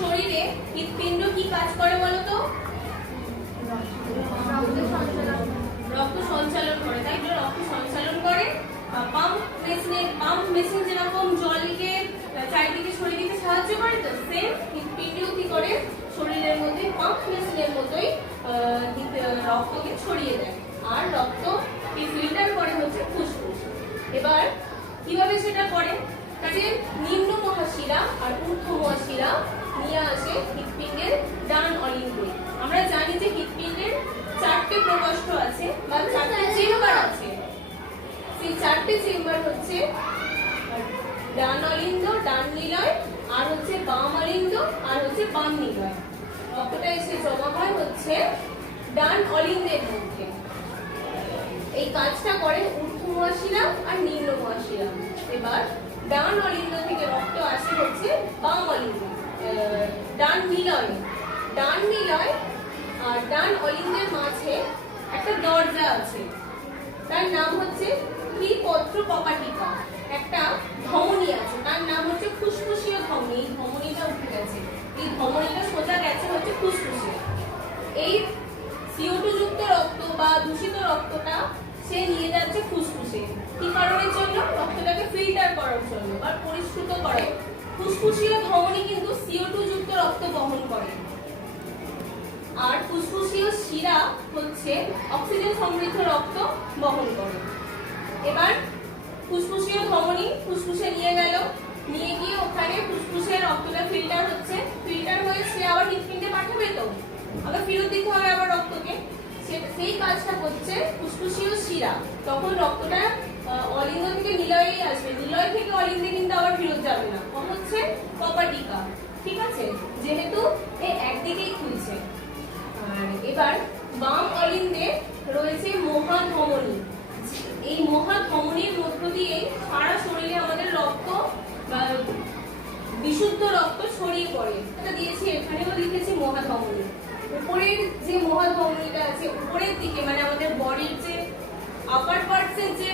শরীরে হৃৎপিণ্ড কি কাজ করে বলতো? রক্ত সঞ্চালন করে, তাই তো? রক্ত সঞ্চালন করে। পাম্প মেশিন যেরকম জলকে চারিদিকে ছড়িয়ে দিতে সাহায্য করে, তো সেম হৃৎপিণ্ডও কি করে শরীরের মধ্যে পাম্প মেশিনের মতোই রক্তকে ছড়িয়ে দেয়। আর রক্ত ফিল্টার করে হচ্ছে ফুসফুস। এবার কিভাবে সেটা করে? কাজে নিম্ন মহাশিরা আর ঊর্ধ্ব মহাশিরা নিয়ে আসে হৃৎপিণ্ডের ডান অলিন্দে। আমরা জানি যে হৃৎপিণ্ডের 4টে প্রকোষ্ঠ আছে বা 4টে চেম্বার আছে। সেই 4টে চেম্বার হচ্ছে ডান অলিন্দ, ডান নিলয়, আর হচ্ছে বাম অলিন্দ, আর হচ্ছে বাম নিলয়। রক্তটা এসে জমা হয় হচ্ছে ডান অলিন্দের মধ্যে। এই কাজটা করে ঊর্ধ্ব মহাশিরা আর নিম্ন মহাশিরা। এবার ডান অলিন্দ থেকে রক্ত আসে হচ্ছে বাম অলিন্দ, ডান নিলয়। ডান নিলয় আর ডান অলিন্দের মাঝে একটা দরজা আছে, তার নাম হচ্ছে ত্রিপত্র কপাটিকা। একটা ধমনী আছে, তার নাম হচ্ছে ফুসফুসীয় ধমনী। এই ধমনীটা উঠে গেছে, এই ধমনীটা সোজা গেছে হচ্ছে ফুসফুসে। এই CO2 যুক্ত রক্ত বা দূষিত রক্তটা সে নিয়ে যাচ্ছে ফুসফুসে। কি কারণের জন্য? রক্তটাকে ফিল্টার করার জন্য বা পরিষ্কৃত করে। ফুসফুসীয় ধমনী কিন্তু CO2 যুক্ত রক্ত বহন করে, আর ফুসফুসীয় শিরা হচ্ছে অক্সিজেন সমৃদ্ধ রক্ত বহন করে। এবার ফুসফুসীয় ধমনী ফুসফুসে নিয়ে গেল, নিয়ে গিয়ে ওখানে ফুসফুসের রক্তটা ফিল্টার হচ্ছে। ফিল্টার হয়ে সে আবার হৃৎপিণ্ডে পাঠাবে, তো আবার ফেরত দিতে হবে আবার রক্তকে। সেই কাজটা করছে ফুসফুসীয় শিরা। তখন রক্তটা অলিন্দ থেকে নিলয়েই আসবে, নিলয় থেকে অলিন্দে কিন্তু আবার ফেরত যাবে না। হচ্ছে কপাটিকা, ঠিক আছে? যেহেতু একদিকেই খুলছে। আর এবার বাম অলিন্দে রয়েছে মহাধমনী। এই মহাধমনীর মধ্য দিয়ে সারা শরীরে আমাদের রক্ত বা বিশুদ্ধ রক্ত ছড়িয়ে পড়ে। এটা দিয়েছি, এখানেও লিখেছি মহাধমনী। উপরের যে মহাধমনীটা আছে উপরের দিকে, মানে আমাদের বডির যে আপার পার্টসের যে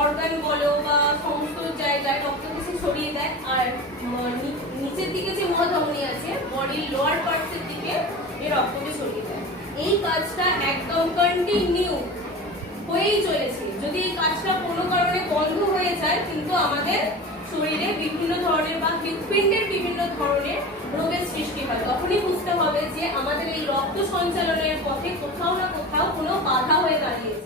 অর্গান বলো বা সমস্ত জায়গায় রক্তকে সে ছড়িয়ে দেয়। আর নিচের দিকে যে মহাধমনী আছে বডির লোয়ার পার্টসের দিকে এই রক্তকে ছড়িয়ে দেয়। এই কাজটা একদম কন্টিনিউ হয়েই চলেছে। যদি এই কাজটা কোনো কারণে বন্ধ হয়ে যায়, কিন্তু আমাদের শরীরে বিভিন্ন ধরনের বা হৃৎপিণ্ডের বিভিন্ন ধরনের রোগের সৃষ্টি হয়। তখনই বুঝতে হবে যে আমাদের এই রক্ত সঞ্চালনের পথে কোথাও না কোথাও কোনো বাধা হয়ে দাঁড়িয়েছে।